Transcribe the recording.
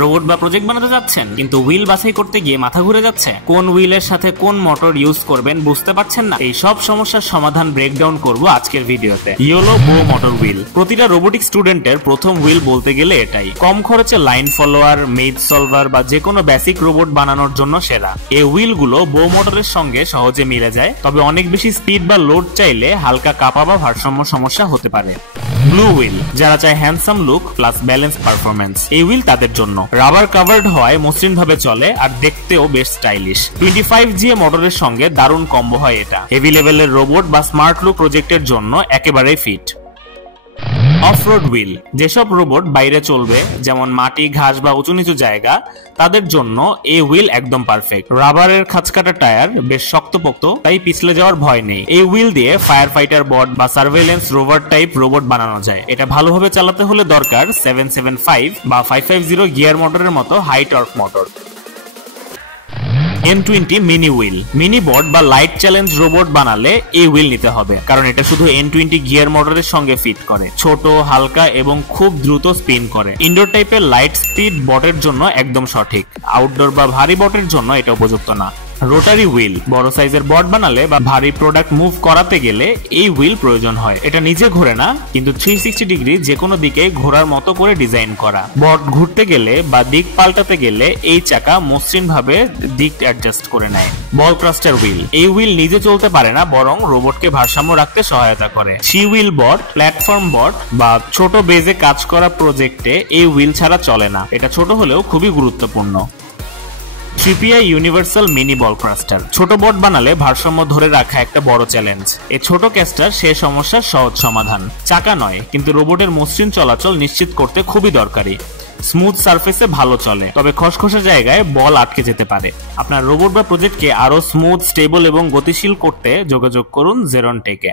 Robot বা project বানাতে যাচ্ছেন কিন্তু হুইল বাছাই করতে গিয়ে মাথা ঘুরে যাচ্ছে, কোন হুইলের সাথে কোন মোটর ইউজ করবেন বুঝতে পারছেন না? এই সব সমস্যার সমাধান ব্রেকডাউন করব আজকের ভিডিওতে। ইয়োলো বো মোটর হুইল প্রতিটা রোবোটিক স্টুডেন্টের প্রথম হুইল বলতে গেলে এটাই। কম খরচে লাইন ফলোয়ার, মেজ সলভার বা যে কোনো বেসিক রোবট বানানোর জন্য সেরা। এই হুইল গুলো বো মোটরের সঙ্গে সহজে মিলে যায়, তবে অনেক বেশি স্পিড বা লোড চাইলে হালকা কাঁপা বা ভারসাম্য সমস্যা হতে পারে। ব্লু হুইল যারা চায় handsome look plus balance performance, এই হুইল তাদের জন্য। রাবার কাভার্ড হওয়ায় মসৃণ ভাবে চলে আর দেখতেও বেশ স্টাইলিশ। 25GA মোটরের সঙ্গে দারুণ কম্বো হয় এটা। হেভি লেভেলের রোবট বা স্মার্ট লুক প্রজেক্টের জন্য একেবারেই ফিট। অফরোড হুইল যেসব রোবট বাইরে চলবে, যেমন মাটি, ঘাস বা উঁচু নিচু জায়গা, তাদের জন্য এই হুইল একদম পারফেক্ট। রাবারের খাঁচকাটা টায়ার বেশ শক্তপোক্ত, তাই পিছলে যাওয়ার ভয় নেই। এই হুইল দিয়ে ফায়ার ফাইটার বট বা সার্ভেইলেন্স রোভার টাইপ রোবট বানানো যায়। এটা ভালোভাবে চালাতে হলে দরকার 775 বা 550 গিয়ার মোটরের মতো high torque motor. M20 mini wheel mini bot বা লাইট চ্যালেঞ্জ রোবট বানালে এই হুইল নিতে হবে, কারণ এটা শুধু M20 গিয়ার মোটরের সঙ্গে ফিট করে। ছোট, হালকা এবং খুব দ্রুত স্পিন করে। ইনডোর টাইপের লাইট স্পিড বটের জন্য একদম সঠিক। আউটডোর বা ভারী বটের জন্য এটা উপযুক্ত না। রোটারি হুইল বড় সাইজের বট বানালে বা ভারী প্রোডাক্ট মুভ করাতে গেলে এই হুইল প্রয়োজন হয়। এটা নিজে ঘোরে না, কিন্তু 360 ডিগ্রি যে কোনো দিকে ঘোরার মতো করে ডিজাইন করা। বট ঘুরতে গেলে বা দিক পাল্টাতে গেলে এই চাকা মসৃণ ভাবে দিক অ্যাডজাস্ট করে নেয়। বল ক্রাস্টার হুইল এই হুইল নিজে চলতে পারে না, বরং রোবটকে ভারসাম্য রাখতে সহায়তা করে। সি হুইল বট, প্ল্যাটফর্ম বট বা ছোট বেজে কাজ করা প্রজেক্টে এই হুইল ছাড়া চলে না। এটা ছোট হলেও খুবই গুরুত্বপূর্ণ। 3PI ইউনিভার্সাল মিনি বল ক্রাস্টার ছোট বট বানালে ভারসাম্য ধরে রাখা একটা বড় চ্যালেঞ্জ। এই ছোট ক্যাস্টার সে সমস্যার সহজ সমাধান। চাকা নয়, কিন্তু রোবটের মসৃণ চলাচল নিশ্চিত করতে খুবই দরকারি। স্মুথ সারফেসে ভালো চলে, তবে খসখসে জায়গায় বল আটকে যেতে পারে। আপনার রোবট বা প্রজেক্টকে আরো স্মুথ, স্টেবল এবং গতিশীল করতে যোগাযোগ করুন জেরন টেকে।